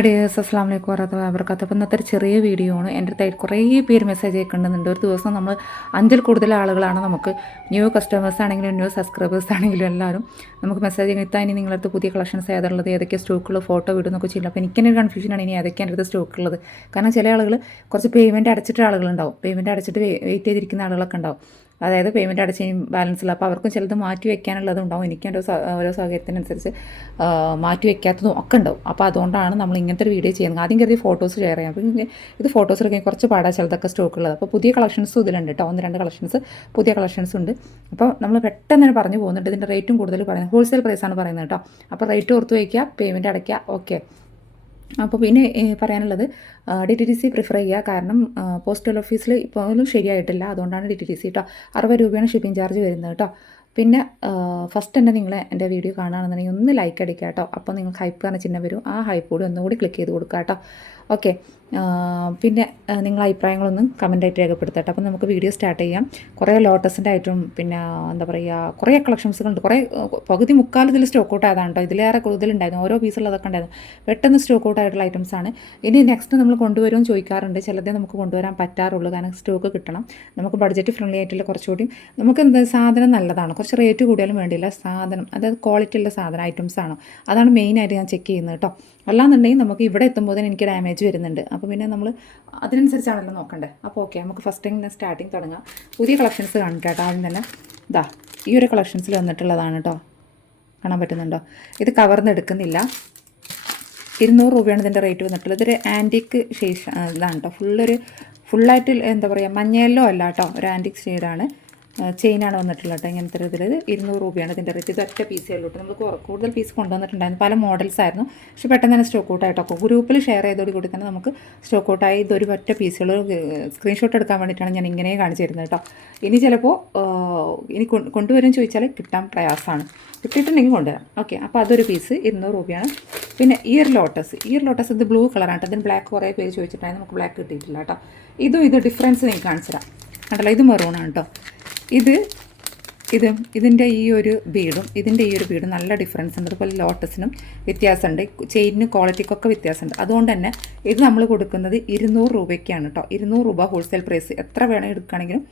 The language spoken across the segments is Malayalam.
ഡിയേഴ്സ് അസ്സാം വലൈക്കും വരഹത്തുള്ള വർക്കാത്ത അപ്പോൾ ഇന്നത്തെ ചെറിയ വീഡിയോ ആണ്. എന്റെ അടുത്തായിട്ട് കുറേ പേര് മെസ്സേജ് അയക്കുന്നുണ്ട് ഒരു ദിവസം നമ്മൾ അഞ്ചിൽ കൂടുതൽ ആളുകളാണ് നമുക്ക് ന്യൂ കസ്റ്റമേഴ്സ് ആണെങ്കിലും ന്യൂ സബ്സ്ക്രൈബേഴ്സ് ആണെങ്കിലും എല്ലാവരും നമുക്ക് മെസ്സേജ് ചെയ്യുന്നത്. ഇത്താ ഇനി നിങ്ങളുടെ അടുത്ത് പുതിയ കളക്ഷൻസ് ഏതുള്ളത് ഏതൊക്കെ സ്റ്റോക്കുള്ള ഫോട്ടോ വിടുന്നൊക്കെ ചെയ്യില്ല അപ്പോൾ എനിക്കെന്നെ കൺഫ്യൂഷനാണ് ഇനി ഏതൊക്കെ എന്റെ അടുത്ത് സ്റ്റോക്ക് ഉള്ളത്. കാരണം ചില ആളുകൾ കുറച്ച് പേയ്മെന്റ് അടച്ചിട്ട് ആളുകളുണ്ടാവും. പേയ്മെന്റ് അടച്ചിട്ട് വെയിറ്റ് ചെയ്തിരിക്കുന്ന ആളുകളൊക്കെ ഉണ്ടാവും. അതായത് പേയ്മെന്റ് അടച്ച് ബാലൻസ് ഇല്ല അപ്പോൾ അവർക്കും ചിലത് മാറ്റി വെക്കാനുള്ളത് ഉണ്ടാവും. എനിക്ക് എന്റെ ഓരോ സൗകര്യത്തിനനുസരിച്ച് മാറ്റി വെക്കാത്തതും ഒക്കെ ഉണ്ടാവും. അപ്പോൾ അതുകൊണ്ടാണ് നമ്മൾ ഇങ്ങനത്തെ ഒരു വീഡിയോ ചെയ്യുന്നത്. ആദ്യം കരുതി ഫോട്ടോസ് ഷെയർ ചെയ്യാം. അപ്പോൾ ഇത് ഫോട്ടോസ് എടുക്കാൻ കുറച്ച് പാടാ ചിലതൊക്കെ സ്റ്റോക്ക് ഉള്ളത്. അപ്പോൾ പുതിയ കളക്ഷൻസ് ഇതിലുണ്ട് കേട്ടോ ഒന്ന് രണ്ട് കളക്ഷൻസ് പുതിയ കളക്ഷൻസ് ഉണ്ട്. അപ്പോൾ നമ്മൾ പെട്ടെന്ന് തന്നെ പറഞ്ഞു പോകുന്നുണ്ട്. ഇതിന്റെ റേറ്റും കൂടുതൽ പറയുന്നത് ഹോൾസെയിൽ പ്രൈസാണ് പറയുന്നത് കേട്ടോ അപ്പോൾ റേറ്റ് ഓർത്ത് വയ്ക്കുക പേയ്മെന്റ് അടയ്ക്കുക ഓക്കെ അപ്പോൾ പിന്നെ പറയാനുള്ളത് D T T C prefer ചെയ്യുക. കാരണം പോസ്റ്റൽ ഓഫീസിൽ ഇപ്പോഴും ശരിയായിട്ടില്ല. അതുകൊണ്ടാണ് ഡി ടി ടി സി കേട്ടോ അറുപത് രൂപയാണ് ഷിപ്പിംഗ് ചാർജ് വരുന്നത് കേട്ടോ പിന്നെ ഫസ്റ്റ് തന്നെ നിങ്ങൾ എന്റെ വീഡിയോ കാണുകയാണെന്നുണ്ടെങ്കിൽ ഒന്ന് ലൈക്ക് അടിക്കുക കേട്ടോ അപ്പോൾ നിങ്ങൾക്ക് ഹൈപ്പ് പറഞ്ഞ ചിഹ്നം വരും. ആ ഹൈപ്പ് കൂടി ഒന്നുകൂടി ക്ലിക്ക് ചെയ്ത് കൊടുക്കുക കേട്ടോ ഓക്കെ പിന്നെ നിങ്ങൾ അഭിപ്രായങ്ങളൊന്നും കമന്റായിട്ട് രേഖപ്പെടുത്തട്ടെ. അപ്പം നമുക്ക് വീഡിയോ സ്റ്റാർട്ട് ചെയ്യാം. കുറേ ലോട്ടസിന്റെ ആയിട്ടും പിന്നെ എന്താ പറയുക കുറേ കളക്ഷൻസുകളുണ്ട്. കുറേ പകുതി മുക്കാൽ ഇതിൽ സ്റ്റോക്ക് ഔട്ട് ആയതാണ് കേട്ടോ ഇതിലേറെ കൂടുതലുണ്ടായിരുന്നു. ഓരോ പീസുള്ളതൊക്കെ ഉണ്ടായിരുന്നു. പെട്ടെന്ന് സ്റ്റോക്ക് ഔട്ട് ആയിട്ടുള്ള ഐറ്റംസ് ആണ് ഇനി നെക്സ്റ്റ് നമ്മൾ കൊണ്ടുവരുമെന്ന് ചോദിക്കാറുണ്ട്. ചിലതേ നമുക്ക് കൊണ്ടുവരാൻ പറ്റാറുള്ളൂ. കാരണം സ്റ്റോക്ക് കിട്ടണം. നമുക്ക് ബഡ്ജറ്റ് ഫ്രണ്ട്ലി ആയിട്ടുള്ള കുറച്ചുകൂടി. നമുക്ക് എന്താ സാധനം നല്ലതാണ്. കുറച്ച് റേറ്റ് കൂടിയാലും വേണ്ടിയില്ല സാധനം അതായത് ക്വാളിറ്റി ഉള്ള സാധനം ഐറ്റംസ് ആണോ അതാണ് മെയിനായിട്ട് ഞാൻ ചെക്ക് ചെയ്യുന്നത് കേട്ടോ അല്ലാന്നുണ്ടെങ്കിൽ നമുക്ക് ഇവിടെ എത്തുമ്പോൾ തന്നെ എനിക്ക് ഡാമേജ് വരുന്നുണ്ട്. അപ്പോൾ പിന്നെ നമ്മൾ അതിനനുസരിച്ചാണല്ലോ നോക്കണ്ടേ. അപ്പോൾ ഓക്കെ നമുക്ക് ഫസ്റ്റ് ഇങ്ങനെ സ്റ്റാർട്ടിങ് തുടങ്ങാം. പുതിയ കളക്ഷൻസ് കാണിക്കാം ആദ്യം തന്നെ. ഇതാ ഈ ഒരു കളക്ഷൻസിൽ വന്നിട്ടുള്ളതാണ് കേട്ടോ കാണാൻ പറ്റുന്നുണ്ടോ? ഇത് കവർന്ന് എടുക്കുന്നില്ല. ഇരുന്നൂറ് രൂപയാണ് ഇതിന്റെ റേറ്റ് വന്നിട്ടുള്ളത്. ഇതൊരു ആന്റിക്ക് ഷെയ്ഡ് ഇതാണ് കേട്ടോ ഫുള്ളൊരു ഫുള്ളായിട്ട് എന്താ പറയുക മഞ്ഞയല്ലോ അല്ല കേട്ടോ ഒരു ആന്റിക് ഷെയ്ഡാണ് ചെയിനാണ് വന്നിട്ടുള്ളത് കേട്ടോ ഇങ്ങനത്തെ ഒരു ഇതിൽ ഇരുന്നൂറ് രൂപയാണ് ഇതിന്റെ റേറ്റ് ഇത് ഒറ്റ പീസേ ഉള്ളൂ നമ്മൾ കൂടുതൽ പീസ് കൊണ്ടുവന്നിട്ടുണ്ടായിരുന്നു. പല മോഡൽസ് ആയിരുന്നു. പക്ഷെ പെട്ടെന്ന് തന്നെ സ്റ്റോക്ക് ഔട്ട് ആയിട്ടോ. ഗ്രൂപ്പിൽ ഷെയർ ചെയ്തോടി കൂടി തന്നെ നമുക്ക് സ്റ്റോക്ക് ഔട്ട് ഔട്ടായി ഇതൊരു ഒറ്റ പീസുകൾ സ്ക്രീൻഷോട്ട് എടുക്കാൻ വേണ്ടിയിട്ടാണ് ഞാൻ ഇങ്ങനെ കാണിച്ചു തരുന്നത് കേട്ടോ. ഇനി ചിലപ്പോൾ ഇനി കൊണ്ടുവരും ചോദിച്ചാൽ കിട്ടാൻ പ്രയാസമാണ്. കിട്ടിയിട്ടുണ്ടെങ്കിൽ കൊണ്ടുവരാം. ഓക്കെ അപ്പോൾ അതൊരു പീസ് ഇരുന്നൂറ് രൂപയാണ്. പിന്നെ ഇയർ ലോട്ടസ് ഇയർ ലോട്ടസ് ഇത് ബ്ലൂ കളറാണ് കേട്ടോ. ഇതിന് ബ്ലാക്ക് കുറേ പേര് ചോദിച്ചിട്ടുണ്ടായിരുന്നു. നമുക്ക് ബ്ലാക്ക് കിട്ടിയിട്ടില്ല കേട്ടോ. ഇതും ഇത് ഡിഫറൻസ് നിങ്ങൾക്ക് കാണിച്ചു തരാം. കണ്ടല്ലോ? ഇത് മെറൂണാണ് കേട്ടോ. ഇത് ഇത് ഇതിന്റെ ഈ ഒരു ബീഡും ഇതിന്റെ ഈ ഒരു ബീഡും നല്ല ഡിഫറൻസ് ഉണ്ട്. അതുപോലെ ലോട്ടസിനും വ്യത്യാസമുണ്ട്. ചെയിനിനും ക്വാളിറ്റിക്കൊക്കെ വ്യത്യാസമുണ്ട്. അതുകൊണ്ട് തന്നെ ഇത് നമ്മൾ കൊടുക്കുന്നത് ഇരുന്നൂറ് രൂപയ്ക്കാണ് കേട്ടോ ഇരുന്നൂറ് രൂപ ഹോൾസെയിൽ പ്രൈസ് എത്ര വേണം എടുക്കുകയാണെങ്കിലും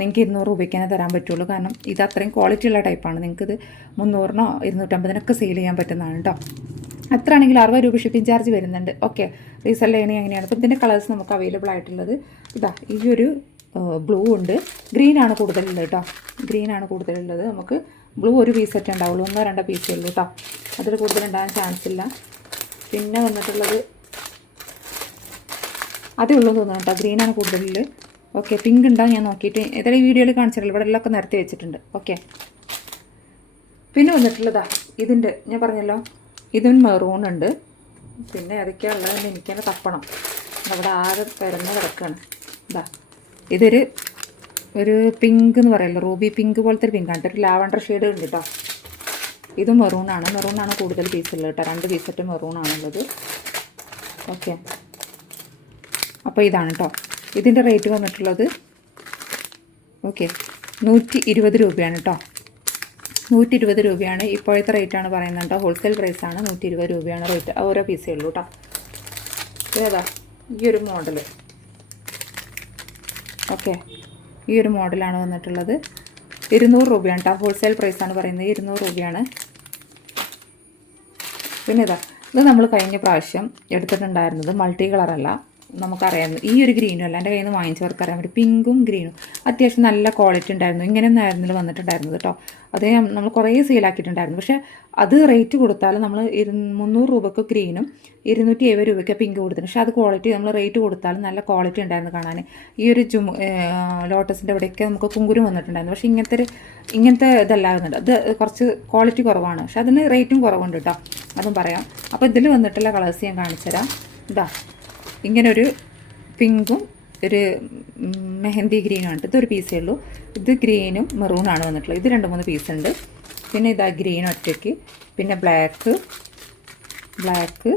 നിങ്ങൾക്ക് ഇരുന്നൂറ് രൂപയ്ക്കാണ് തരാൻ പറ്റുള്ളൂ. കാരണം ഇത് അത്രയും ക്വാളിറ്റി ഉള്ള ടൈപ്പാണ് നിങ്ങൾക്കിത് മുന്നൂറിനോ ഇരുന്നൂറ്റമ്പതിനൊക്കെ സെയിൽ ചെയ്യാൻ പറ്റുന്നതാണ് കേട്ടോ അത്ര ആണെങ്കിൽ അറുപത് രൂപ ഷിപ്പിംഗ് ചാർജ് വരുന്നുണ്ട്. ഓക്കെ റീസെൽ ചെയ്യണേ എങ്ങനെയാണ്? അപ്പോൾ ഇതിന്റെ കളേഴ്സ് നമുക്ക് അവൈലബിൾ ആയിട്ടുള്ളത്. ഇതാ ഈ ഒരു ബ്ലൂ ഉണ്ട്. ഗ്രീനാണ് കൂടുതലുള്ളത് കേട്ടോ ഗ്രീനാണ് കൂടുതലുള്ളത്. നമുക്ക് ബ്ലൂ ഒരു പീസ് സെറ്റ് ഉണ്ടാവുള്ളൂ. ഒന്നോ രണ്ടോ പീസേ ഉള്ളൂ കേട്ടോ അതിൽ കൂടുതൽ ഉണ്ടാകാൻ ചാൻസ് ഇല്ല. പിന്നെ വന്നിട്ടുള്ളത് അതേ ഉള്ളൂ തോന്നുന്നു കേട്ടോ ഗ്രീനാണ് കൂടുതലിൽ ഓക്കെ പിങ്ക് ഉണ്ടാവും ഞാൻ നോക്കിയിട്ട് ഏതായാലും ഈ വീഡിയോയിൽ കാണിച്ചിട്ടില്ല ഇവിടെ എല്ലാം ഒക്കെ നിരത്തി വെച്ചിട്ടുണ്ട്. ഓക്കെ പിന്നെ വന്നിട്ടുള്ളതാ. ഇതിന്റെ ഞാൻ പറഞ്ഞല്ലോ. ഇതും മെറൂൺ ഉണ്ട്. പിന്നെ ഏതൊക്കെയാണ് ഉള്ളതെന്ന് എനിക്ക് തപ്പണം. അവിടെ ആകെ പരന്ന് കിടക്കുകയാണ് ഇതാ ഇതൊരു ഒരു പിങ്ക് എന്ന് പറയല്ലോ റൂബി പിങ്ക് പോലത്തെ ഒരു പിങ്കാണ് ഒരു ലാവണ്ടർ ഷെയ്ഡ് ഉണ്ട് കേട്ടോ ഇത് മെറൂണാണ് മെറൂണാണ് കൂടുതൽ പീസ് ഉള്ളത് കേട്ടോ രണ്ട് പീസറ്റ് മെറൂണാണുള്ളത് ഓക്കെ അപ്പോൾ ഇതാണ് കേട്ടോ ഇതിന്റെ റേറ്റ് വന്നിട്ടുള്ളത് ഓക്കെ നൂറ്റി ഇരുപത് രൂപയാണ് കേട്ടോ നൂറ്റി ഇരുപത് രൂപയാണ്. ഇപ്പോഴത്തെ റേറ്റാണ് പറയുന്നത് കേട്ടോ ഹോൾസെയിൽ പ്രൈസാണ് നൂറ്റി ഇരുപത് രൂപയാണ് റേറ്റ് ഓരോ പീസേ ഉള്ളൂ കേട്ടോ ഏതാ? ഈ ഒരു മോഡൽ ഓക്കെ. ഈ ഒരു മോഡലാണ് വന്നിട്ടുള്ളത്. ഇരുന്നൂറ് രൂപയാണ്. കേട്ടോ ഹോൾസെയിൽ പ്രൈസാണ് പറയുന്നത്. ഇരുന്നൂറ് രൂപയാണ്. പിന്നെ ഇതാ ഇത് നമ്മൾ കഴിഞ്ഞ പ്രാവശ്യം എടുത്തിട്ടുണ്ടായിരുന്നത് മൾട്ടി കളറല്ല നമുക്കറിയാം. ഈ ഒരു ഗ്രീനും അല്ല എന്റെ കയ്യിൽ നിന്ന് വാങ്ങിച്ചവർക്ക് അറിയാൻ പറ്റും പിങ്കും ഗ്രീനും അത്യാവശ്യം നല്ല ക്വാളിറ്റി ഉണ്ടായിരുന്നു. ഇങ്ങനെയൊന്നും ആയിരുന്നില്ല വന്നിട്ടുണ്ടായിരുന്നത് കേട്ടോ. അത് നമ്മൾ കുറേ സെയിലാക്കിയിട്ടുണ്ടായിരുന്നു പക്ഷേ അത് റേറ്റ് കൊടുത്താൽ നമ്മൾ ഇരു മുന്നൂറ് രൂപക്ക് ഗ്രീനും ഇരുന്നൂറ്റി എഴുപത് രൂപയ്ക്ക് പിങ്ക് കൊടുത്തിട്ടുണ്ട് പക്ഷേ അത് ക്വാളിറ്റി നമ്മൾ റേറ്റ് കൊടുത്താൽ നല്ല ക്വാളിറ്റി ഉണ്ടായിരുന്നു കാണാൻ. ഈ ഒരു ജുമു ലോട്ടസിന്റെ അവിടെയൊക്കെ നമുക്ക് കുങ്കുരും വന്നിട്ടുണ്ടായിരുന്നു. പക്ഷേ ഇങ്ങനത്തെ ഒരു ഇങ്ങനത്തെ ഇതല്ലാകുന്നുണ്ട് അത് കുറച്ച് ക്വാളിറ്റി കുറവാണ്. പക്ഷേ അതിന് റേറ്റും കുറവുണ്ട് കേട്ടോ. അതും പറയാം. അപ്പോൾ ഇതിൽ വന്നിട്ടുള്ള കളേഴ്സ് ഞാൻ കാണിച്ചുതരാം. ഇതാ ഇങ്ങനൊരു പിങ്കും ഒരു മെഹന്തി ഗ്രീനും ഉണ്ട് ഇതൊരു പീസേ ഉള്ളൂ. ഇത് ഗ്രീനും മെറൂണാണ് വന്നിട്ടുള്ളത്. ഇത് രണ്ട് മൂന്ന് പീസ് ഉണ്ട്. പിന്നെ ഇതാ ഗ്രീൻ ഒറ്റയ്ക്ക്. പിന്നെ ബ്ലാക്ക് ബ്ലാക്ക്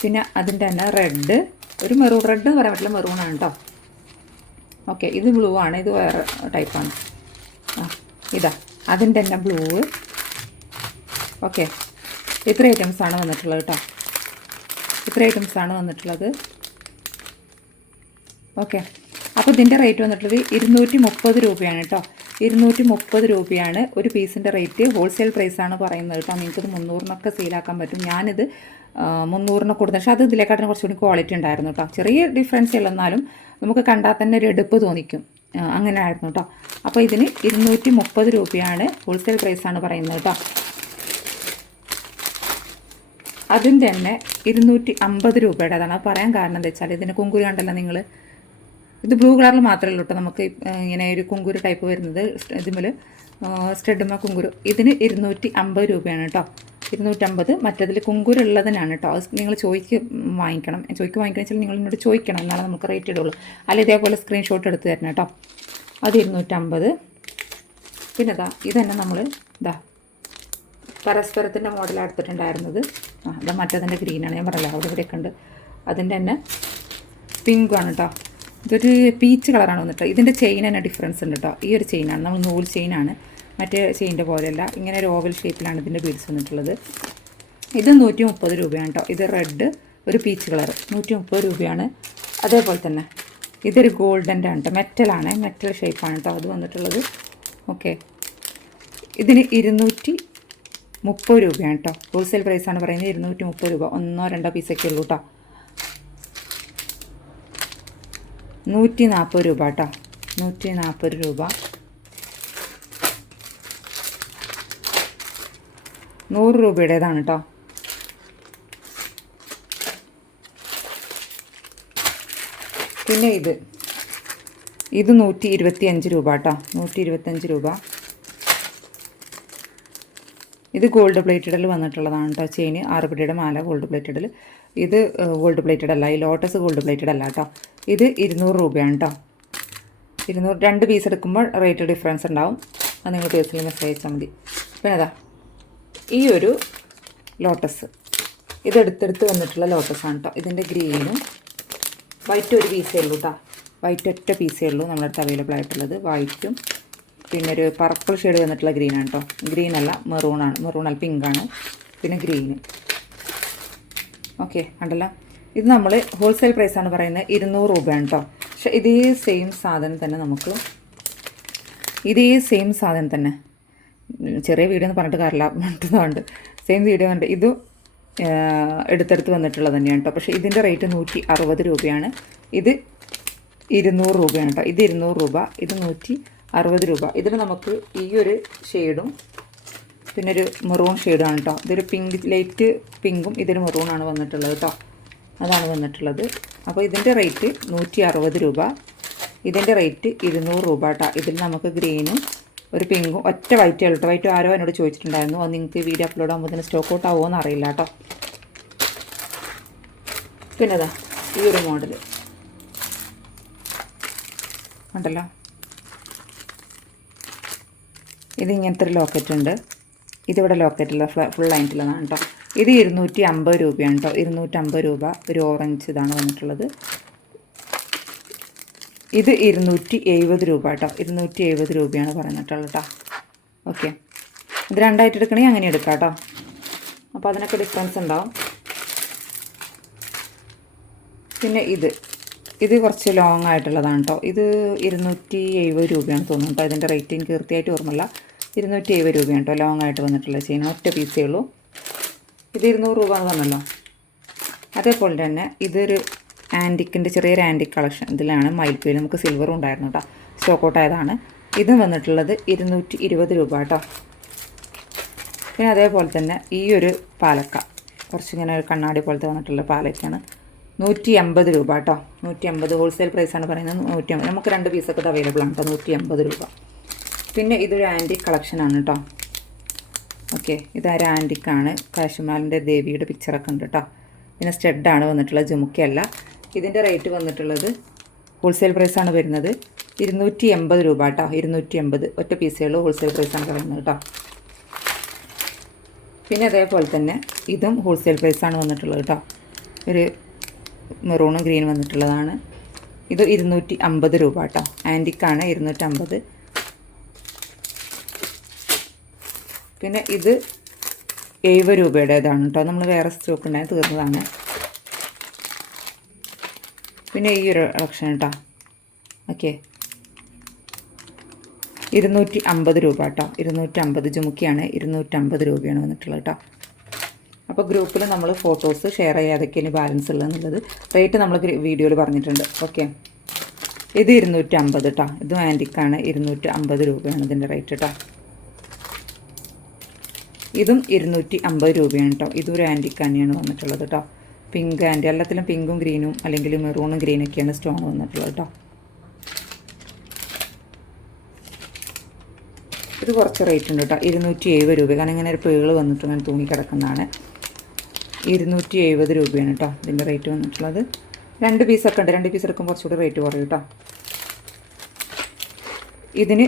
പിന്നെ അതിന്റെ തന്നെ റെഡ് ഒരു മെറൂൺ റെഡ് എന്ന് പറയാൻ പറ്റില്ല മെറൂണാണ് കേട്ടോ. ഓക്കെ ഇത് ബ്ലൂ ആണ്. ഇത് വേറെ ടൈപ്പാണ് ആ ഇതാ. അതിന്റെ തന്നെ ബ്ലൂ ഓക്കെ ഇത്ര ഐറ്റംസാണ് വന്നിട്ടുള്ളത് കേട്ടോ. ഇത്ര ഐറ്റംസാണ് വന്നിട്ടുള്ളത്. ഓക്കെ അപ്പോൾ ഇതിന്റെ റേറ്റ് വന്നിട്ടുള്ളത് ഇരുന്നൂറ്റി മുപ്പത് രൂപയാണ് കേട്ടോ ഇരുന്നൂറ്റി മുപ്പത് രൂപയാണ് ഒരു പീസിന്റെ റേറ്റ് ഹോൾസെയിൽ പ്രൈസാണ് പറയുന്നത് കേട്ടോ നിങ്ങൾക്കിത് മുന്നൂറിനൊക്കെ സെയിലാക്കാൻ പറ്റും. ഞാനിത് മുന്നൂറിന് കൊടുത്ത പക്ഷേ അത് ഇതിലേക്കാട്ടിന് കുറച്ചുകൂടി ക്വാളിറ്റി ഉണ്ടായിരുന്നു കേട്ടോ ചെറിയ ഡിഫറൻസ് ഇല്ല എന്നാലും നമുക്ക് കണ്ടാൽ തന്നെ ഒരു എടുപ്പ് തോന്നിക്കും. അങ്ങനെ ആയിരുന്നു കേട്ടോ അപ്പോൾ ഇതിന് ഇരുന്നൂറ്റി മുപ്പത് രൂപയാണ് ഹോൾസെയിൽ പ്രൈസാണ് പറയുന്നത് കേട്ടോ അതും തന്നെ ഇരുന്നൂറ്റി അമ്പത് രൂപയുടേതാണ് പറയാൻ കാരണം എന്താ വെച്ചാൽ ഇതിന് കുങ്കുരു കണ്ടല്ലോ നിങ്ങൾ ഇത് ബ്ലൂ കളറിൽ മാത്രമേ ഉള്ളൂ കേട്ടോ നമുക്ക് ഇങ്ങനെ ഒരു കുങ്കുരു ടൈപ്പ് വരുന്നത്. ഇതിൽ സ്റ്റെഡുമ കുങ്കുരു. ഇതിന് ഇരുന്നൂറ്റി അമ്പത് രൂപയാണ് കേട്ടോ ഇരുന്നൂറ്റമ്പത് മറ്റതിൽ കുങ്കുരു ഉള്ളതിനാണ് കേട്ടോ അത് നിങ്ങൾ ചോദിക്ക് വാങ്ങിക്കണം. ചോദിക്ക് വാങ്ങിക്കണം വെച്ചാൽ നിങ്ങൾ എന്നോട് ചോദിക്കണം എന്നാലേ നമുക്ക് റേറ്റ് ഇടുള്ളൂ. അല്ല ഇതേപോലെ സ്ക്രീൻഷോട്ട് എടുത്ത് തരണം കേട്ടോ അത് ഇരുന്നൂറ്റമ്പത് പിന്നെ ഇതാ ഇതന്നെ നമ്മൾ ഇതാ പരസ്പരത്തിന്റെ മോഡൽ എടുത്തിട്ടുണ്ടായിരുന്നത്. ആ അത് മറ്റതിന്റെ ഗ്രീനാണ് ഞാൻ പറഞ്ഞല്ലോ അവിടെ ഇവിടെയൊക്കെ ഉണ്ട്. അതിന്റെ തന്നെ പിങ്കാണ് കേട്ടോ ഇതൊരു പീച്ച് കളറാണ് വന്നിട്ട് ഇതിന്റെ ചെയിൻ തന്നെ ഡിഫറൻസ് ഉണ്ട് കേട്ടോ ഈ ഒരു ചെയിനാണ് നമ്മൾ നൂൽ ചെയിനാണ് മറ്റേ ചെയിന്റെ പോലെയല്ല. ഇങ്ങനെ ഒരു ഓവൽ ഷേപ്പിലാണ് ഇതിന്റെ ബീഡ്സ് വന്നിട്ടുള്ളത്. ഇത് നൂറ്റി മുപ്പത് രൂപയാണ് കേട്ടോ ഇത് റെഡ് ഒരു പീച്ച് കളർ നൂറ്റി മുപ്പത് രൂപയാണ്. അതേപോലെ തന്നെ ഇതൊരു ഗോൾഡന്റെ ആണ് കേട്ടോ മെറ്റലാണ് മെറ്റൽ ഷേപ്പാണ് കേട്ടോ അത് വന്നിട്ടുള്ളത്. ഓക്കെ ഇതിന് ഇരുന്നൂറ്റി മുപ്പത് രൂപയാണ് കേട്ടോ ഹോൾസെയിൽ പ്രൈസാണ് പറയുന്നത്. ഇരുന്നൂറ്റി മുപ്പത് രൂപ. ഒന്നോ രണ്ടോ പീസൊക്കെ ഉള്ളൂ കേട്ടോ നൂറ്റി നാൽപ്പത് രൂപ കേട്ടോ. നൂറ്റി നാൽപ്പത് രൂപ. നൂറ് രൂപയുടേതാണ് കേട്ടോ. പിന്നെ ഇത്. ഇത് നൂറ്റി ഇരുപത്തി അഞ്ച് രൂപ കേട്ടോ. നൂറ്റി ഇരുപത്തഞ്ച് രൂപ. ഇത് ഗോൾഡ് പ്ലേറ്റഡിൽ വന്നിട്ടുള്ളതാണ് കേട്ടോ. ചെയിന് ആറുപിടിയുടെ മാല ഗോൾഡ് പ്ലേറ്റഡിൽ ഇത് ഗോൾഡ് പ്ലേറ്റഡ് അല്ല. ഈ ലോട്ടസ് ഗോൾഡ് പ്ലേറ്റഡ് അല്ല കേട്ടോ. ഇത് ഇരുന്നൂറ് രൂപയാണ് കേട്ടോ ഇരുന്നൂറ് രണ്ട് പീസ് എടുക്കുമ്പോൾ റേറ്റ് ഡിഫറൻസ് ഉണ്ടാവും. അത് നിങ്ങൾ പേഴ്സണലി മെസ്സേജ് അയച്ചാൽ മതി. പിന്നെ അതാ ഈ ഒരു ലോട്ടസ് ഇതെടുത്തെടുത്ത് വന്നിട്ടുള്ള ആണ് കേട്ടോ ഇതിന്റെ ഗ്രീനും വൈറ്റ് ഒരു പീസേ ഉള്ളൂ കേട്ടോ വൈറ്റ് ഒറ്റ പീസേ ഉള്ളൂ നമ്മുടെ അടുത്ത് അവൈലബിൾ ആയിട്ടുള്ളത് വൈറ്റും പിന്നെ ഒരു പർപ്പിൾ ഷെയ്ഡ് വന്നിട്ടുള്ള ഗ്രീനാണ് കേട്ടോ ഗ്രീൻ അല്ല മെറൂൺ ആണ്. മെറൂൺ അല്ല പിങ്കാണ് പിന്നെ ഗ്രീന് ഓക്കെ കണ്ടല്ലോ? ഇത് നമ്മൾ ഹോൾസെയിൽ പ്രൈസാണ് പറയുന്നത്. ഇരുന്നൂറ് രൂപയാണ് കേട്ടോ പക്ഷേ ഇതേ സെയിം സാധനം തന്നെ നമുക്ക് ഇതേ സെയിം സാധനം തന്നെ. ചെറിയ വീഡിയോ എന്ന് പറഞ്ഞിട്ട് കാര്യമില്ല. മറ്റൊന്നുണ്ട്. സെയിം വീഡിയോ ഉണ്ട് ഇത് എടുത്തെടുത്ത് വന്നിട്ടുള്ളത് തന്നെയാണ് കേട്ടോ പക്ഷേ ഇതിന്റെ റേറ്റ് നൂറ്റി അറുപത് രൂപയാണ്. ഇത് ഇരുന്നൂറ് രൂപയാണ് കേട്ടോ ഇത് ഇരുന്നൂറ് രൂപ ഇത് നൂറ്റി അറുപത് രൂപ. ഇതിന് നമുക്ക് ഈ ഒരു ഷെയ്ഡും പിന്നെ ഒരു മെറൂൺ ഷെയ്ഡാണ് കേട്ടോ ഇതൊരു പിങ്ക് ലൈറ്റ് പിങ്കും ഇതൊരു മെറൂണാണ് വന്നിട്ടുള്ളത് കേട്ടോ അതാണ് വന്നിട്ടുള്ളത്. അപ്പോൾ ഇതിന്റെ റേറ്റ് നൂറ്റി അറുപത് രൂപ. ഇതിന്റെ റേറ്റ് ഇരുന്നൂറ് രൂപ കേട്ടോ. ഇതിൽ നമുക്ക് ഗ്രീനും ഒരു പിങ്കും ഒറ്റ വൈറ്റ് കേട്ടോ വൈറ്റ് ആരോ എന്നോട് ചോദിച്ചിട്ടുണ്ടായിരുന്നു. അത് നിങ്ങൾക്ക് വീഡിയോ അപ്ലോഡ് ആകുമ്പോൾ തന്നെ സ്റ്റോക്ക് ഔട്ട് ആവുമോ എന്ന് അറിയില്ല കേട്ടോ. പിന്നെ അതാ ഈ ഒരു മോഡൽ ഉണ്ടല്ലോ. ഇതിങ്ങനത്തെ ഒരു ലോക്കറ്റ് ഉണ്ട്. ഇതിവിടെ ലോക്കറ്റില്ല ഫുൾ ലൈന്റിലാണ് കേട്ടോ. ഇത് ഇരുന്നൂറ്റി അമ്പത് രൂപയാണ് കേട്ടോ ഇരുന്നൂറ്റമ്പത് രൂപ ഒരു ഓറഞ്ച് ഇതാണ് വന്നിട്ടുള്ളത്. ഇത് ഇരുന്നൂറ്റി എഴുപത് രൂപ കേട്ടോ ഇരുന്നൂറ്റി എഴുപത് രൂപയാണ് പറഞ്ഞിട്ടുള്ളത് കേട്ടോ ഓക്കെ. ഇത് രണ്ടായിട്ട് എടുക്കണമെങ്കിൽ അങ്ങനെ എടുക്കാം കേട്ടോ അപ്പോൾ അതിനൊക്കെ ഡിഫറൻസ് ഉണ്ടാവും. പിന്നെ ഇത്. ഇത് കുറച്ച് ലോങ് ആയിട്ടുള്ളതാണ് കേട്ടോ ഇത് ഇരുന്നൂറ്റി എഴുപത് രൂപയാണ് തോന്നുന്നു കേട്ടോ ഇതിന്റെ റേറ്റ് എനിക്ക് കൃത്യമായിട്ട് ഓർമ്മയില്ല. ഇരുന്നൂറ്റി എഴുപത് രൂപയാണ് കേട്ടോ ലോങ് ആയിട്ട് വന്നിട്ടുള്ള ചെയിൻ ഒറ്റ പീസേ ഉള്ളൂ. ഇത് ഇരുന്നൂറ് രൂപ എന്ന് പറഞ്ഞല്ലോ. അതേപോലെ തന്നെ ഇതൊരു ആന്റിക്കിന്റെ ചെറിയൊരു ആന്റിക് കളക്ഷൻ. ഇതിലാണ് മയിൽപ്പേൽ നമുക്ക് സിൽവറും ഉണ്ടായിരുന്നു കേട്ടോ സ്റ്റോക്ക് ഔട്ട് ആയതാണ്. ഇത് വന്നിട്ടുള്ളത് ഇരുന്നൂറ്റി ഇരുപത് രൂപ കേട്ടോ പിന്നെ അതേപോലെ തന്നെ ഈ ഒരു പാലക്ക. കുറച്ചിങ്ങനെ ഒരു കണ്ണാടി പോലത്തെ വന്നിട്ടുള്ള പാലക്കാണ്. നൂറ്റി അമ്പത് രൂപ കേട്ടോ നൂറ്റി അമ്പത് ഹോൾസെയിൽ പ്രൈസാണ് പറയുന്നത്. നൂറ്റി അമ്പത് നമുക്ക് രണ്ട് പീസൊക്കെ അവൈലബിൾ ആണ് കേട്ടോ നൂറ്റി അമ്പത് രൂപ. പിന്നെ ഇതൊരു ആന്റിക് കളക്ഷനാണ് കേട്ടോ ഓക്കെ ഇത് ആന്റിക്കാണ്. കാശുമാലിന്റെ ദേവിയുടെ പിക്ചറൊക്കെ ഉണ്ട് കേട്ടോ പിന്നെ സ്റ്റെഡാണ് വന്നിട്ടുള്ളത് ജുമുക്കയല്ല. ഇതിന്റെ റേറ്റ് വന്നിട്ടുള്ളത് ഹോൾസെയിൽ പ്രൈസാണ് വരുന്നത്. ഇരുന്നൂറ്റി എൺപത് രൂപ കേട്ടോ ഇരുന്നൂറ്റി എൺപത് ഒറ്റ പീസേ ഉള്ളൂ ഹോൾസെയിൽ പ്രൈസാണ് പറയുന്നത് കേട്ടോ പിന്നെ അതേപോലെ തന്നെ ഇതും ഹോൾസെയിൽ പ്രൈസാണ് വന്നിട്ടുള്ളത് കേട്ടോ ഒരു മെറൂണും ഗ്രീൻ വന്നിട്ടുള്ളതാണ്. ഇത് ഇരുന്നൂറ്റി അമ്പത് രൂപ കേട്ടോ ആന്റിക്കാണ് ഇരുന്നൂറ്റമ്പത് പിന്നെ ഇത് എഴുപത് രൂപയുടേതാണ് കേട്ടോ. നമ്മൾ വേറെ സ്റ്റോക്ക് ഉണ്ടായി തീർന്നതാണ്. പിന്നെ ഈ ഒരു കളക്ഷൻ കേട്ടോ ഓക്കെ. ഇരുന്നൂറ്റി അമ്പത് രൂപ കേട്ടോ ഇരുന്നൂറ്റി അമ്പത് ജുമുക്കിയാണ് ഇരുന്നൂറ്റമ്പത് രൂപയാണ് വന്നിട്ടുള്ളത് കേട്ടോ അപ്പോൾ ഗ്രൂപ്പിൽ നമ്മൾ ഫോട്ടോസ് ഷെയർ ചെയ്യാതൊക്കെയാണ് ബാലൻസ് ഉള്ളതെന്നുള്ളത് റേറ്റ് നമ്മൾ വീഡിയോയിൽ പറഞ്ഞിട്ടുണ്ട്. ഓക്കെ. ഇത് ഇരുന്നൂറ്റി അമ്പത് കേട്ടോ ഇതും ആന്റിക്കാണ് ഇരുന്നൂറ്റി അമ്പത് രൂപയാണ് ഇതിന്റെ റേറ്റ് കേട്ടോ ഇതും ഇരുന്നൂറ്റി അമ്പത് രൂപയാണ് കേട്ടോ ഇതൊരു ഒരു ആന്റിക്ക് തന്നെയാണ് വന്നിട്ടുള്ളത് കേട്ടോ പിങ്ക് ആന്റി എല്ലാത്തിലും പിങ്കും ഗ്രീനും അല്ലെങ്കിൽ മെറൂണും ഗ്രീനൊക്കെയാണ് സ്റ്റോൺ വന്നിട്ടുള്ളത് കേട്ടോ ഇത് കുറച്ച് റേറ്റ് ഉണ്ട് കേട്ടോ ഇരുന്നൂറ്റി എഴുപത് രൂപ. കാരണം ഇങ്ങനെ ഒരു പേൾ വന്നിട്ട് ഞാൻ തൂങ്ങി കിടക്കുന്നതാണ് ഇരുന്നൂറ്റി എഴുപത് രൂപയാണ് കേട്ടോ ഇതിന്റെ റേറ്റ് വന്നിട്ടുള്ളത്. രണ്ട് പീസൊക്കെ ഉണ്ട്. രണ്ട് പീസ് എടുക്കുമ്പോൾ കുറച്ചുകൂടി റേറ്റ് കുറയും കേട്ടോ ഇതിന്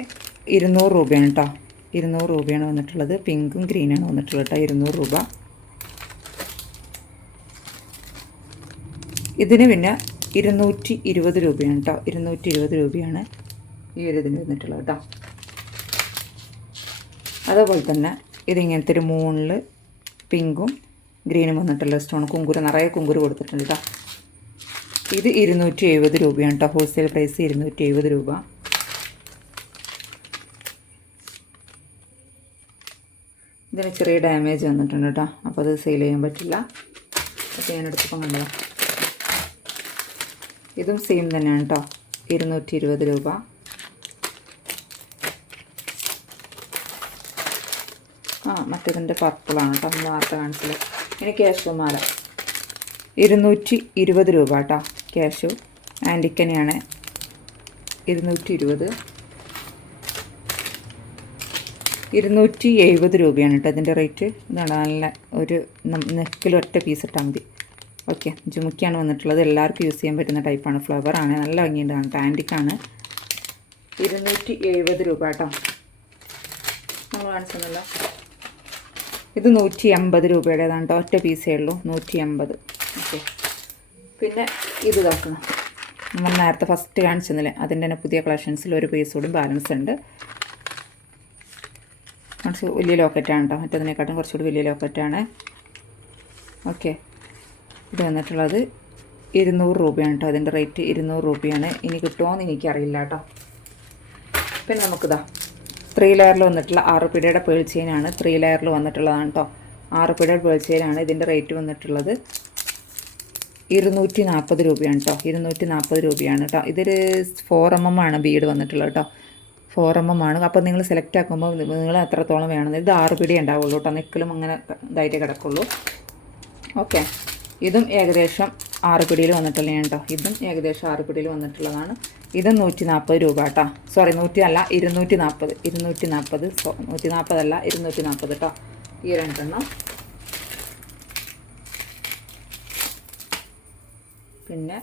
ഇരുന്നൂറ് രൂപയാണ് കേട്ടോ ഇരുന്നൂറ് രൂപയാണ് വന്നിട്ടുള്ളത്. പിങ്കും ഗ്രീനാണ് വന്നിട്ടുള്ളത് ഇരുന്നൂറ് രൂപ. ഇതിന് പിന്നെ ഇരുന്നൂറ്റി ഇരുപത് രൂപയാണ് കേട്ടോ ഇരുന്നൂറ്റി ഇരുപത് രൂപയാണ് ഈ ഒരു ഇതിന് വന്നിട്ടുള്ളത് കേട്ടോ. അതേപോലെ തന്നെ ഇതിങ്ങനത്തെ ഒരു മൂണിൽ പിങ്കും ഗ്രീനും വന്നിട്ടുള്ള സ്റ്റോൺ കുങ്കുരു നിറയെ കുങ്കുരു കൊടുത്തിട്ടുണ്ട് കേട്ടോ. ഇത് ഇരുന്നൂറ്റി എഴുപത് രൂപയാണ് കേട്ടോ ഹോൾസെയിൽ പ്രൈസ് ഇരുന്നൂറ്റി എഴുപത് രൂപ. ഇതിന് ചെറിയ ഡാമേജ് വന്നിട്ടുണ്ട് കേട്ടോ. അപ്പോൾ അത് സെയിൽ ചെയ്യാൻ പറ്റില്ല. അപ്പോൾ ഞാൻ എടുത്തപ്പോൾ കണ്ടതാ ഇതും സെയിം തന്നെയാണ് കേട്ടോ. ഇരുന്നൂറ്റി ഇരുപത് രൂപ. ആ മറ്റേതിന്റെ പർപ്പിളാണ് കേട്ടോ. നമ്മൾ വാർത്ത കാണിച്ചത്. ഇനി ക്യാഷു മാല. ഇരുന്നൂറ്റി ഇരുപത് രൂപ കേട്ടോ. ക്യാഷു ആന്റിക്കനെയാണ് ഇരുന്നൂറ്റി ഇരുപത് ഇരുന്നൂറ്റി എഴുപത് രൂപയാണ് കേട്ടോ അതിന്റെ റേറ്റ്. ഇതാണ് നല്ല ഒരു നെക്കിൽ ഒറ്റ പീസ് ഇട്ടാൽ മതി. ഓക്കെ ജുമുക്കിയാണ് വന്നിട്ടുള്ളത്. എല്ലാവർക്കും യൂസ് ചെയ്യാൻ പറ്റുന്ന ടൈപ്പാണ് ഫ്ലവറാണ് നല്ല ഭംഗിയുണ്ടാണ് കേട്ടോ ആന്റിക്കാണ് ഇരുന്നൂറ്റി എഴുപത് രൂപ കേട്ടോ. നമ്മൾ കാണിച്ചതല്ല? ഇത് നൂറ്റി അമ്പത് രൂപയുടേതാണ് കേട്ടോ. ഒറ്റ പീസേ ഉള്ളൂ. നൂറ്റി അമ്പത് ഓക്കെ. പിന്നെ ഇത് ഇതാക്കണം നമ്മൾ നേരത്തെ ഫസ്റ്റ് കാണിച്ചെന്നില്ലേ അതിന്റെ തന്നെ പുതിയ കളക്ഷൻസിൽ ഒരു പീസ് കൂടി ബാലൻസ് ഉണ്ട്. കുറച്ച് വലിയ ലോക്കറ്റാണ് കേട്ടോ മറ്റതിനെക്കാട്ടും കുറച്ചുകൂടി വലിയ ലോക്കറ്റാണ് ഓക്കെ ഇത് വന്നിട്ടുള്ളത് ഇരുന്നൂറ് രൂപയാണ് കേട്ടോ അതിന്റെ റേറ്റ് ഇരുന്നൂറ് രൂപയാണ്. ഇനി കിട്ടുമോയെന്ന് എനിക്കറിയില്ല കേട്ടോ പിന്നെ നമുക്കിതാ ത്രീ ലെയറിൽ വന്നിട്ടുള്ള ആറ് പിടിയുടെ പേൾ ചെയിനാണ് ത്രീ ലെയറിൽ വന്നിട്ടുള്ളതാണ് കേട്ടോ ആറ് പിടിയുടെ പേൾ ചെയിനാണ് ഇതിന്റെ റേറ്റ് വന്നിട്ടുള്ളത്. ഇരുന്നൂറ്റി നാൽപ്പത് രൂപയാണ് കേട്ടോ ഇരുന്നൂറ്റി നാൽപ്പത് രൂപയാണ് കേട്ടോ ഇതൊരു ഫോർ എം എം ആണ് ബീഡ് വന്നിട്ടുള്ളത് കേട്ടോ ഫോർ എം എം ആണ് അപ്പോൾ നിങ്ങൾ സെലക്ട് ആക്കുമ്പോൾ നിങ്ങൾ എത്രത്തോളം വേണമെന്ന് ഇത് ആറ് പിടി ഉണ്ടാവുള്ളൂ കേട്ടോ. നിൽക്കലും അങ്ങനെ ഇതായിട്ട് കിടക്കുള്ളൂ. ഓക്കെ. ഇതും ഏകദേശം ആറ് പിടിയിൽ വന്നിട്ടുള്ള കേട്ടോ ഇതും ഏകദേശം ആറ് പിടിയിൽ വന്നിട്ടുള്ളതാണ്. ഇത് നൂറ്റി നാൽപ്പത് രൂപ കേട്ടോ സോറി നൂറ്റി അല്ല ഇരുന്നൂറ്റി നാൽപ്പത് ഇരുന്നൂറ്റി നാൽപ്പത് സോ നൂറ്റി നാൽപ്പതല്ല ഇരുന്നൂറ്റി നാൽപ്പത് കേട്ടോ ഈ രണ്ടെണ്ണം. പിന്നെ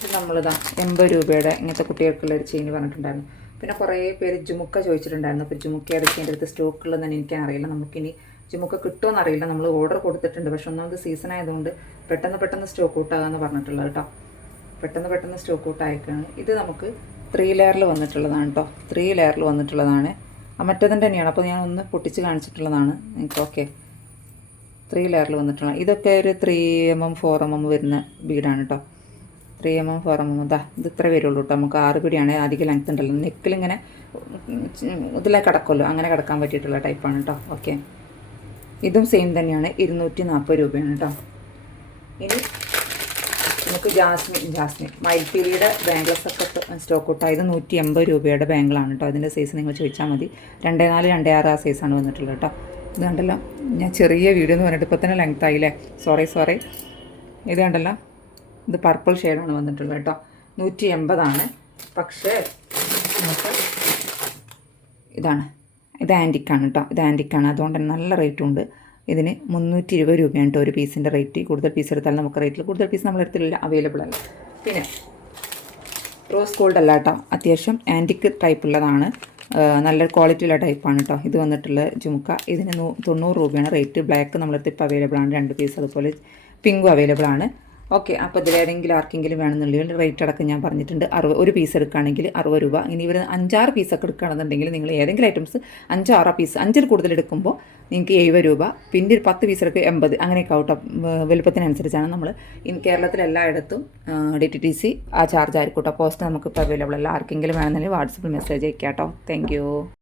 ഇത് നമ്മളിതാ എൺപത് രൂപയുടെ ഇങ്ങനത്തെ കുട്ടികൾക്കുള്ള ഒരു ചെയിൻ പറഞ്ഞിട്ടുണ്ടായിരുന്നു. പിന്നെ കുറേ പേര് ജുമുക്ക ചോദിച്ചിട്ടുണ്ടായിരുന്നു. അപ്പോൾ ജുമുക്ക ഏതൊക്കെ എന്റെ അടുത്ത് സ്റ്റോക്കുള്ളതെന്ന് എനിക്കറിയില്ല. നമുക്കിനി ജുമുക്ക കിട്ടുമെന്ന് അറിയില്ല. നമ്മൾ ഓർഡർ കൊടുത്തിട്ടുണ്ട്. പക്ഷെ ഒന്നാമത് സീസൺ ആയതുകൊണ്ട് പെട്ടെന്ന് പെട്ടെന്ന് സ്റ്റോക്ക് ഔട്ടാകാമെന്ന് പറഞ്ഞിട്ടുള്ളത് കേട്ടോ. പെട്ടെന്ന് പെട്ടെന്ന് സ്റ്റോക്ക് ഔട്ട് ആയിക്കാണ്. ഇത് നമുക്ക് ത്രീ ലെയറിൽ വന്നിട്ടുള്ളതാണ് കേട്ടോ. ത്രീ ലെയറിൽ വന്നിട്ടുള്ളതാണ്. മറ്റേതിന്റെ തന്നെയാണ്. അപ്പോൾ ഞാൻ ഒന്ന് പൊട്ടിച്ച് കാണിച്ചിട്ടുള്ളതാണ്. നിങ്ങൾക്ക് ഓക്കെ ത്രീ ലെയറിൽ വന്നിട്ടുള്ള ഇതൊക്കെ ഒരു three M M four M M വരുന്ന ബീഡാണ് കേട്ടോ. Three M M four M M ഇതാ ഇത് ഇത്ര വരുള്ളൂ കേട്ടോ നമുക്ക് ആറ് പിടിയാണ് അധികം ലെങ്ത് ഉണ്ടല്ലോ. നെക്കിലിങ്ങനെ ഇതിലെ കിടക്കുമല്ലോ. അങ്ങനെ കിടക്കാൻ പറ്റിയിട്ടുള്ള ടൈപ്പാണ് കേട്ടോ ഓക്കെ ഇതും സെയിം തന്നെയാണ്. ഇരുന്നൂറ്റി നാൽപ്പത് രൂപയാണ് കേട്ടോ ഇനി നമുക്ക് ജാസ്മിൻ ജാസ്മിൻ. മൈൽപീലിയുടെ ബാംഗ്ലസ് ഒക്കെ സ്റ്റോക്ക് ഔട്ട് ഇത് നൂറ്റി എൺപത് രൂപയുടെ ബാംഗിളാണ് കേട്ടോ അതിന്റെ സൈസ് നിങ്ങൾ ചോദിച്ചാൽ മതി. രണ്ടേ നാല് രണ്ടേ ആറ് ആ സൈസാണ് വന്നിട്ടുള്ളത് കേട്ടോ ഇത് കണ്ടല്ലോ ഞാൻ ചെറിയ വീഡിയോ എന്ന് പറഞ്ഞിട്ട് ഇപ്പോൾ തന്നെ ലെങ്ത് ആയില്ലേ? സോറി സോറി ഇത് കണ്ടല്ലോ ഇത് പർപ്പിൾ ഷെയ്ഡാണ് വന്നിട്ടുള്ളത് കേട്ടോ. നൂറ്റി എൺപതാണ് പക്ഷേ നമുക്ക് ഇതാണ്. ഇത് ആന്റിക്കാണ് കേട്ടോ. ഇത് ആന്റിക്കാണ് അതുകൊണ്ട് തന്നെ നല്ല റേറ്റും ഉണ്ട്. ഇതിന് മുന്നൂറ്റി ഇരുപത് രൂപയാണ് കേട്ടോ ഒരു പീസിന്റെ റേറ്റ് കൂടുതൽ പീസ് എടുത്താൽ നമുക്ക് റേറ്റിൽ കൂടുതൽ പീസ് നമ്മൾ എടുത്തില്ല അവൈലബിൾ അല്ല. പിന്നെ റോസ് ഗോൾഡ് അല്ല കേട്ടോ. അത്യാവശ്യം ആന്റിക്ക് ടൈപ്പ് ഉള്ളതാണ്. നല്ല ക്വാളിറ്റിയുള്ള ടൈപ്പാണ് കേട്ടോ. ഇത് വന്നിട്ടുള്ള ജുമുക്ക. ഇതിന് തൊണ്ണൂറ് രൂപയാണ് റേറ്റ് ബ്ലാക്ക് നമ്മളടുത്ത് ഇപ്പോൾ അവൈലബിൾ ആണ്. രണ്ട് പീസ് അതുപോലെ പിങ്കും അവൈലബിൾ ആണ്. ഓക്കെ അപ്പോൾ ഇതിലേതെങ്കിലും ആർക്കെങ്കിലും വേണമെന്നുണ്ടെങ്കിൽ റേറ്റ് അടക്കം ഞാൻ പറഞ്ഞിട്ടുണ്ട്. അറുപത് ഒരു പീസ് എടുക്കുകയാണെങ്കിൽ അറുപത് രൂപ. ഇനി ഇവർ അഞ്ചാറ് പീസൊക്കെ എടുക്കുകയാണെന്നുണ്ടെങ്കിൽ നിങ്ങൾ ഏതെങ്കിലും ഐറ്റംസ് അഞ്ചോ ആറോ പീസ് അഞ്ചിൽ കൂടുതൽ എടുക്കുമ്പോൾ നിങ്ങൾക്ക് എഴുപത് രൂപ. പിന്നെ ഒരു പത്ത് പീസ് എടുക്കുക എൺപത്. അങ്ങനെയൊക്കെ ആവട്ടോ. വലുപ്പത്തിനനുസരിച്ചാണ് നമ്മൾ ഇൻ കേരളത്തിലെല്ലായിടത്തും ഡി ടി ടി സി ആ ചാർജ് ആയിരിക്കും കേട്ടോ. പോസ്റ്റ് നമുക്ക് ഇപ്പോൾ അവൈലബിൾ അല്ല. ആർക്കെങ്കിലും വേണമെന്നുണ്ടെങ്കിൽ വാട്സപ്പിൽ മെസ്സേജ് അയക്കാം കേട്ടോ. താങ്ക്